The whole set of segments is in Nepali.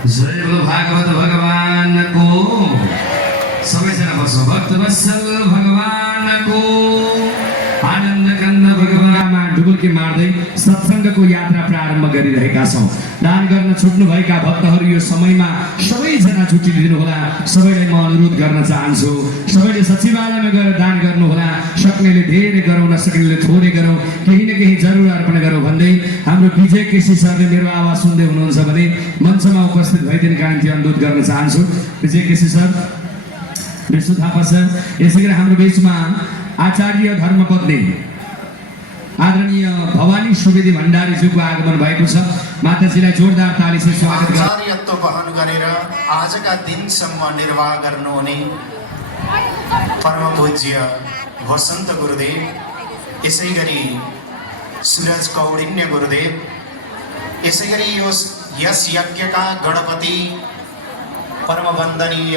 जय बोलो भागवत भगवान को सबैजना बसौँ भक्त वत्सल भगवान को आनन्द कन्द भगवानमा डुबुल्की मार्दै सत्सङ्गको यात्रा प्रारम्भ गरिरहेका छौँ। दान गर्न छुट्नुभएका भक्तहरू यो समयमा सबैजना छुट्टिदिनुहोला। सबैलाई म अनुरोध गर्न चाहन्छु, सबैले सचिवालयमा गएर दान गर्नुहोला। सक्नेले धेरै गरौँ, नसक्नेले थोरै गरौँ, केही न केही जरुर अर्पण गरौँ भन्दै हाम्रो विजय केसी सरले मेरो आवाज सुन्दै हुनुहुन्छ भने मञ्चमा उपस्थित भइदिनका निम्ति अनुरोध गर्न चाहन्छु। विजय केसी सर, विष्णु थापा सर, यसै गरी हाम्रो बिचमा आचार्य धर्मपत्नी आदरणीय भवानी सुवेदी भण्डारीज्यूको आगमन भएको छ। माताजीलाई जोरदार तालीले स्वागत गर्छ। आचार्यत्व वहन गरेर आजका दिनसम्म निर्वाह गर्नुहुने परम पूज्य वसन्त गुरुदेव, यसै गरी सूरज कौडिन्य गुरुदेव, यसै गरी यस यज्ञका गणपति परम वन्दनीय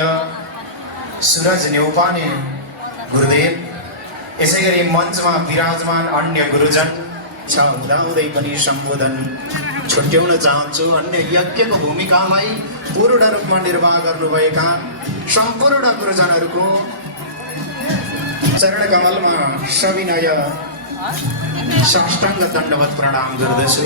सूरज नेउपाने गुरुदेव, यसै गरी मञ्चमा विराजमान अन्य गुरुजन छ हुँदाहुँदै पनि सम्बोधन छुट्याउन चाहन्छु। अन्य यज्ञको भूमिकालाई पूर्ण रूपमा निर्वाह गर्नुभएका सम्पूर्ण गुरुजनहरूको चरण कमलमा सविनय साष्टाङ्ग दण्डवत प्रणाम गर्दछु।